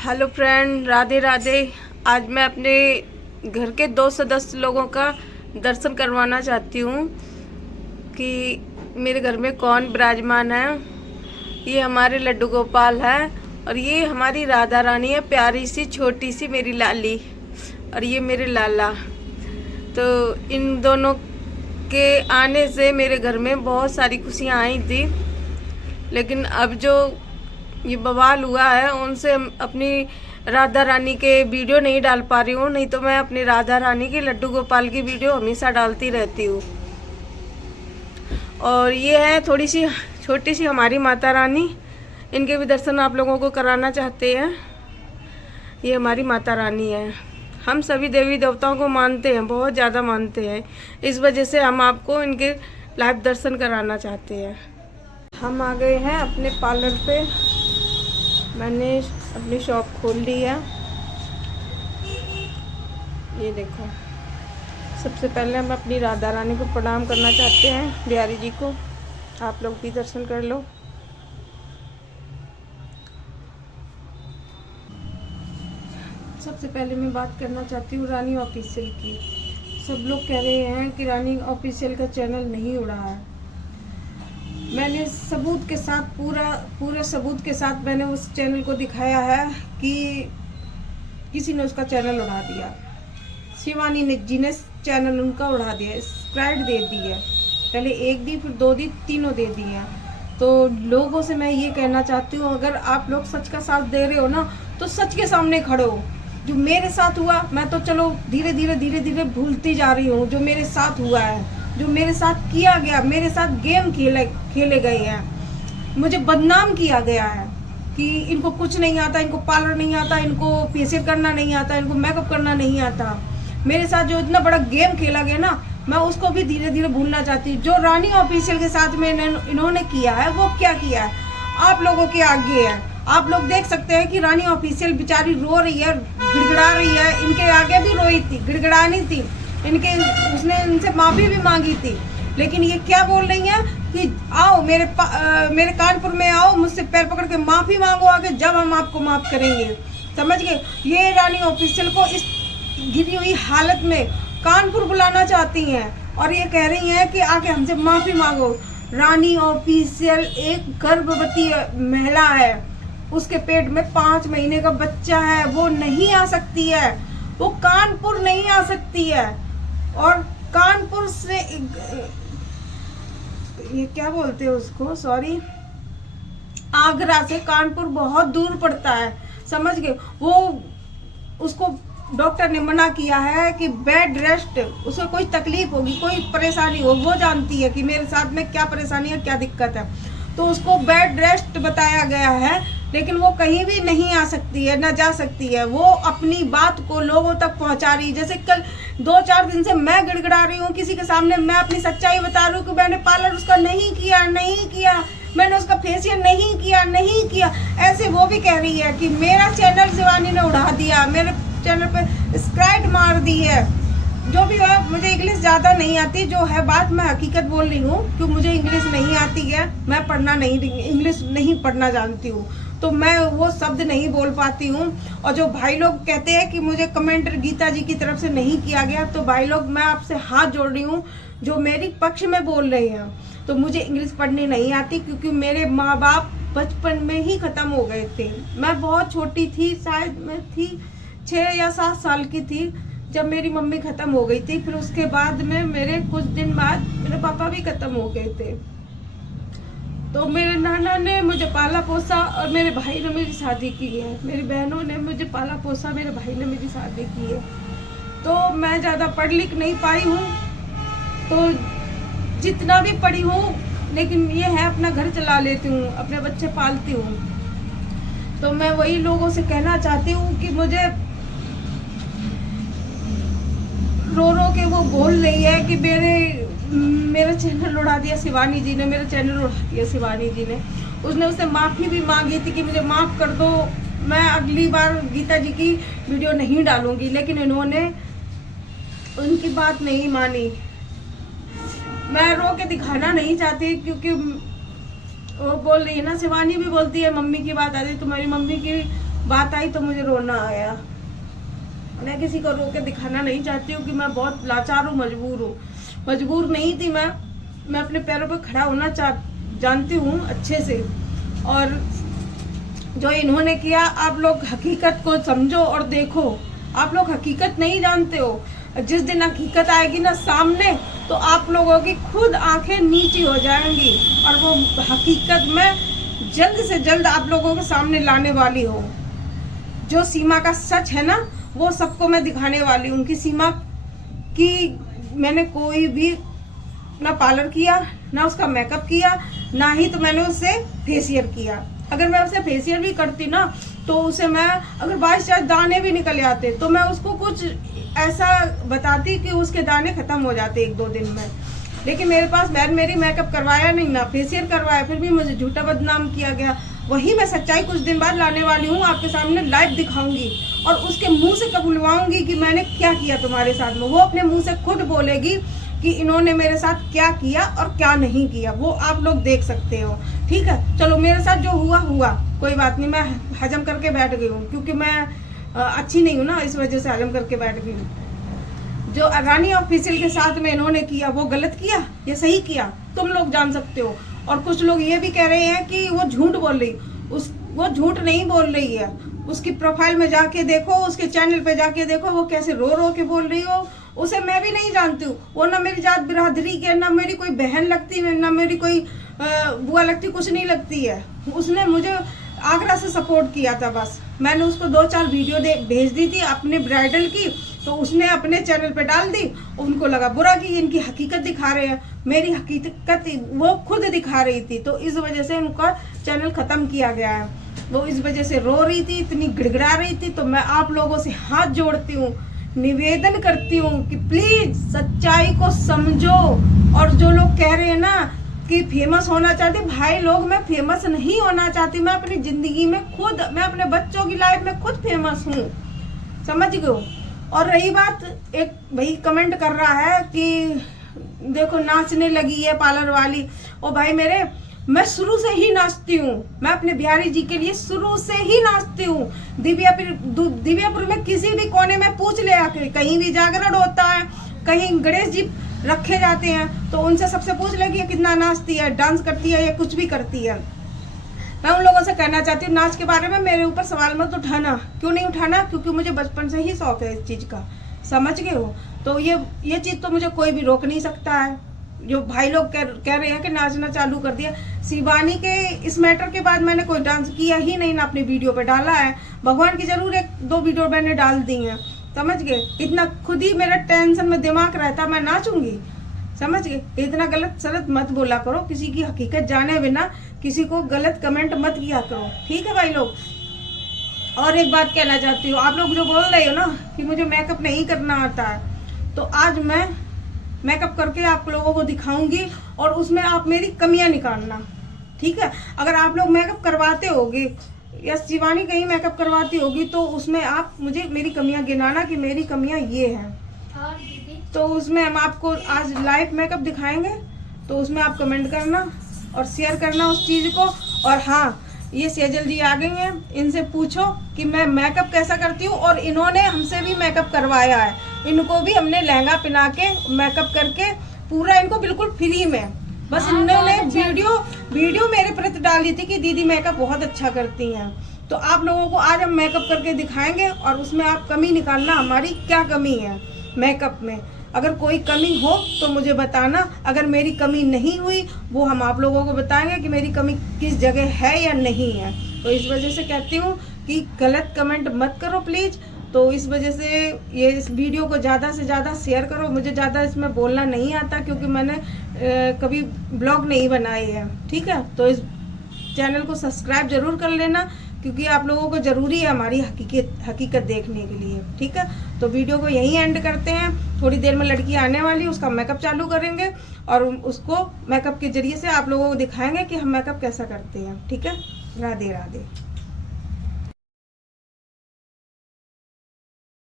Hello friend, Radhe Radhe. आज मैं अपने घर के 2 सदस्य लोगों का दर्शन करवाना चाहती हूँ कि मेरे घर में कौन विराजमान है। ये हमारे लड्डू गोपाल है और ये हमारी राधा रानी है, प्यारी सी छोटी सी मेरी लाली, और ये मेरे लाला। तो इन दोनों के आने से मेरे घर में बहुत सारी खुशियाँ आई थी, लेकिन अब जो ये बवाल हुआ है उनसे अपनी राधा रानी के वीडियो नहीं डाल पा रही हूँ। नहीं तो मैं अपनी राधा रानी की, लड्डू गोपाल की वीडियो हमेशा डालती रहती हूँ। और ये है थोड़ी सी छोटी सी हमारी माता रानी, इनके भी दर्शन आप लोगों को कराना चाहते हैं। ये हमारी माता रानी है। हम सभी देवी देवताओं को मानते हैं, बहुत ज़्यादा मानते हैं, इस वजह से हम आपको इनके लाइव दर्शन कराना चाहते हैं। हम आ गए हैं अपने पार्लर पे। मैंने अपनी शॉप खोल ली है। ये देखो, सबसे पहले हम अपनी राधा रानी को प्रणाम करना चाहते हैं, बिहारी जी को। आप लोग भी दर्शन कर लो। सबसे पहले मैं बात करना चाहती हूँ रानी ऑफिशियल की। सब लोग कह रहे हैं कि रानी ऑफिशियल का चैनल नहीं उड़ा है। मैंने सबूत के साथ, पूरा सबूत के साथ मैंने उस चैनल को दिखाया है कि किसी ने उसका चैनल उड़ा दिया। शिवानी ने जी ने चैनल उनका उड़ा दिया, स्प्राइट दे दी है। पहले 1 दी, फिर 2 दी, तीनों दे दी हैं। तो लोगों से मैं ये कहना चाहती हूँ, अगर आप लोग सच का साथ दे रहे हो ना, तो सच के सामने खड़े हो। जो मेरे साथ हुआ, मैं तो चलो धीरे धीरे भूलती जा रही हूँ। जो मेरे साथ हुआ है, जो मेरे साथ किया गया, मेरे साथ गेम खेले गए हैं, मुझे बदनाम किया गया है कि इनको कुछ नहीं आता, इनको पार्लर नहीं आता, इनको फेशियल करना नहीं आता, इनको मेकअप करना नहीं आता। मेरे साथ जो इतना बड़ा गेम खेला गया ना, मैं उसको भी धीरे धीरे भूलना चाहती हूँ। जो रानी ऑफिशियल के साथ में इन्होंने किया है, वो क्या किया है आप लोगों के आगे है। आप लोग देख सकते हैं कि रानी ऑफिशियल बेचारी रो रही है, गिड़गिड़ा रही है। इनके आगे भी रोई थी, गिड़गिड़ानी थी उसने इनसे माफी भी मांगी थी। लेकिन ये क्या बोल रही हैं कि आओ मेरे कानपुर में आओ, मुझसे पैर पकड़ के माफी मांगो आगे, जब हम आपको माफ करेंगे। समझ गए। ये रानी ऑफिशियल को इस गिरी हुई हालत में कानपुर बुलाना चाहती हैं और ये कह रही हैं कि आके हमसे माफी मांगो। रानी ऑफिशियल एक गर्भवती महिला है, उसके पेट में 5 महीने का बच्चा है, वो नहीं आ सकती है, वो कानपुर नहीं आ सकती है। और कानपुर से ये क्या बोलते हैं उसको, सॉरी, आगरा से कानपुर बहुत दूर पड़ता है। समझ गए। वो उसको डॉक्टर ने मना किया है कि बेड रेस्ट, उसको कोई तकलीफ होगी, कोई परेशानी हो, वो जानती है कि मेरे साथ में क्या परेशानी है, क्या दिक्कत है, तो उसको बेड रेस्ट बताया गया है। लेकिन वो कहीं भी नहीं आ सकती है, ना जा सकती है। वो अपनी बात को लोगों तक पहुंचा रही है। जैसे कल 2-4 दिन से मैं गिड़गिड़ा रही हूँ किसी के सामने, मैं अपनी सच्चाई बता रही हूँ कि मैंने पार्लर उसका नहीं किया, मैंने उसका फेशियल नहीं किया। ऐसे वो भी कह रही है कि मेरा चैनल शिवानी ने उड़ा दिया, मेरे चैनल पे स्प्राइट मार दी है। जो भी है, मुझे इंग्लिश ज़्यादा नहीं आती, जो है बात मैं हकीकत बोल रही हूँ, क्योंकि मुझे इंग्लिश नहीं आती है। मैं इंग्लिश नहीं पढ़ना जानती हूँ, तो मैं वो शब्द नहीं बोल पाती हूँ। और जो भाई लोग कहते हैं कि मुझे कमेंट गीता जी की तरफ से नहीं किया गया, तो भाई लोग मैं आपसे हाथ जोड़ रही हूँ, जो मेरी पक्ष में बोल रहे हैं। तो मुझे इंग्लिश पढ़नी नहीं आती, क्योंकि मेरे माँ बाप बचपन में ही ख़त्म हो गए थे। मैं बहुत छोटी थी, शायद मैं थी 6 या 7 साल की थी जब मेरी मम्मी ख़त्म हो गई थी। फिर उसके बाद में मेरे कुछ दिन बाद मेरे पापा भी ख़त्म हो गए थे। तो मेरे नाना ने मुझे पाला पोसा और मेरे भाई ने मेरी शादी की है। मेरी बहनों ने मुझे पाला पोसा, मेरे भाई ने मेरी शादी की है। तो मैं ज़्यादा पढ़ लिख नहीं पाई हूँ, तो जितना भी पढ़ी हूँ, लेकिन ये है अपना घर चला लेती हूँ, अपने बच्चे पालती हूँ। तो मैं वही लोगों से कहना चाहती हूँ कि मुझे रो के वो बोल रही है कि मेरा चैनल उड़ा दिया शिवानी जी ने, मेरा चैनल उड़ा दिया शिवानी जी ने। उसने उससे माफ़ी भी मांगी थी कि मुझे माफ़ कर दो, मैं अगली बार गीता जी की वीडियो नहीं डालूंगी। लेकिन इन्होंने उनकी बात नहीं मानी। मैं रो के दिखाना नहीं चाहती, क्योंकि वो बोल रही है ना, शिवानी भी बोलती है, मम्मी की बात आती है, तुम्हारी मम्मी की बात आई तो मुझे रोना आया। मैं किसी को रो के दिखाना नहीं चाहती हूँ कि मैं बहुत लाचार हूँ, मजबूर नहीं थी मैं अपने पैरों पे खड़ा होना जानती हूँ अच्छे से। और जो इन्होंने किया, आप लोग हकीकत को समझो और देखो। आप लोग हकीकत नहीं जानते हो, जिस दिन हकीकत आएगी ना सामने तो आप लोगों की खुद आंखें नीची हो जाएंगी और वो हकीकत में जल्द से जल्द आप लोगों के सामने लाने वाली हो। जो सीमा का सच है ना वो सबको मैं दिखाने वाली हूँ कि सीमा की मैंने कोई भी ना पार्लर किया, ना उसका मेकअप किया, ना ही तो मैंने उससे फेशियल किया। अगर मैं उसे फेशियल भी करती ना तो उसे मैं अगर बाई चांस दाने भी निकल आते तो मैं उसको कुछ ऐसा बताती कि उसके दाने खत्म हो जाते 1-2 दिन में। लेकिन मेरे पास मेरी मेकअप करवाया नहीं, ना फेशियल करवाया, फिर भी मुझे झूठा बदनाम किया गया। वही मैं सच्चाई कुछ दिन बाद लाने वाली हूँ, आपके सामने लाइव दिखाऊंगी और उसके मुंह से कबुलवाऊंगी कि मैंने क्या किया तुम्हारे साथ में। वो अपने मुंह से खुद बोलेगी कि इन्होंने मेरे साथ क्या किया और क्या नहीं किया, वो आप लोग देख सकते हो। ठीक है, चलो मेरे साथ जो हुआ कोई बात नहीं, मैं हजम करके बैठ गई हूँ क्योंकि मैं अच्छी नहीं हूँ ना, इस वजह से हजम करके बैठ गई हूँ। जो रानी ऑफिशियल के साथ में इन्होंने किया वो गलत किया या सही किया तुम लोग जान सकते हो। और कुछ लोग ये भी कह रहे हैं कि वो झूठ बोल रही, वो झूठ नहीं बोल रही है। उसकी प्रोफाइल में जाके देखो, उसके चैनल पे जाके देखो वो कैसे रो के बोल रही हो। उसे मैं भी नहीं जानती हूँ, वो ना मेरी जात बिरादरी के, ना मेरी कोई बहन लगती है, ना मेरी कोई बुआ लगती, कुछ नहीं लगती है। उसने मुझे आगरा से सपोर्ट किया था बस। मैंने उसको 2-4 वीडियो भेज दी थी अपने ब्राइडल की, तो उसने अपने चैनल पे डाल दी। उनको लगा बुरा कि इनकी हकीकत दिखा रहे हैं, मेरी हकीकत वो खुद दिखा रही थी, तो इस वजह से उनका चैनल खत्म किया गया है। वो इस वजह से रो रही थी, इतनी गिड़गिड़ा रही थी। तो मैं आप लोगों से हाथ जोड़ती हूँ, निवेदन करती हूँ कि प्लीज सच्चाई को समझो। और जो लोग कह रहे हैं ना कि फेमस होना चाहते, भाई लोग मैं फेमस नहीं होना चाहती। मैं अपनी जिंदगी में खुद, मैं अपने बच्चों की लाइफ में खुद फेमस हूँ, समझ गए। और रही बात, एक भाई कमेंट कर रहा है कि देखो नाचने लगी है पार्लर वाली। ओ भाई मेरे, मैं शुरू से ही नाचती हूँ, मैं अपने बिहारी जी के लिए शुरू से ही नाचती हूँ। दिव्यापुर में किसी भी कोने में पूछ ले आके, कहीं भी जागरण होता है, कहीं गणेश जी रखे जाते हैं तो उनसे सबसे पूछ ले कि कितना नाचती है, डांस करती है या कुछ भी करती है। मैं उन लोगों से कहना चाहती हूँ नाच के बारे में मेरे ऊपर सवाल मत उठाना। क्यों नहीं उठाना? क्योंकि मुझे बचपन से ही शौक है इस चीज़ का, समझ गए हो। तो ये चीज़ तो मुझे कोई भी रोक नहीं सकता है। जो भाई लोग कह रहे हैं कि नाचना चालू कर दिया, शिवानी के इस मैटर के बाद मैंने कोई डांस किया ही नहीं ना अपनी वीडियो पे डाला है। भगवान की जरूर 1-2 वीडियो मैंने डाल दी हैं, समझ गए। इतना खुद ही मेरा टेंशन में दिमाग रहता, मैं नाचूंगी, समझ गए। इतना गलत सलत मत बोला करो, किसी की हकीकत जाने बिना किसी को गलत कमेंट मत किया करो, ठीक है भाई लोग। और एक बात कहना चाहती हूँ, आप लोग जो बोल रहे हो ना कि मुझे मेकअप नहीं करना आता है, तो आज मैं मेकअप करके आप लोगों को दिखाऊंगी और उसमें आप मेरी कमियां निकालना, ठीक है। अगर आप लोग मेकअप करवाते होगे या शिवानी कहीं मेकअप करवाती होगी तो उसमें आप मुझे मेरी कमियां गिनाना कि मेरी कमियां ये हैं। तो उसमें हम आपको आज लाइव मेकअप दिखाएंगे, तो उसमें आप कमेंट करना और शेयर करना उस चीज़ को। और हाँ, ये सेजल जी आ गई हैं, इनसे पूछो कि मैं मेकअप कैसा करती हूँ। और इन्होंने हमसे भी मेकअप करवाया है, इनको भी हमने लहंगा पहना के मेकअप करके पूरा इनको बिल्कुल फ्री में। बस इन्होंने वीडियो मेरे प्रति डाली थी कि दीदी मेकअप बहुत अच्छा करती हैं। तो आप लोगों को आज हम मेकअप करके दिखाएंगे और उसमें आप कमी निकालना हमारी क्या कमी है मेकअप में। अगर कोई कमी हो तो मुझे बताना, अगर मेरी कमी नहीं हुई वो हम आप लोगों को बताएंगे कि मेरी कमी किस जगह है या नहीं है। तो इस वजह से कहती हूँ कि गलत कमेंट मत करो प्लीज़। तो इस वजह से ये इस वीडियो को ज़्यादा से ज़्यादा शेयर करो। मुझे ज़्यादा इसमें बोलना नहीं आता क्योंकि मैंने कभी ब्लॉग नहीं बनाए हैं, ठीक है। तो इस चैनल को सब्सक्राइब ज़रूर कर लेना क्योंकि आप लोगों को ज़रूरी है हमारी हकीकत देखने के लिए, ठीक है। तो वीडियो को यहीं एंड करते हैं। थोड़ी देर में लड़की आने वाली, उसका मेकअप चालू करेंगे और उसको मेकअप के जरिए से आप लोगों को दिखाएंगे कि हम मेकअप कैसा करते हैं, ठीक है। राधे राधे।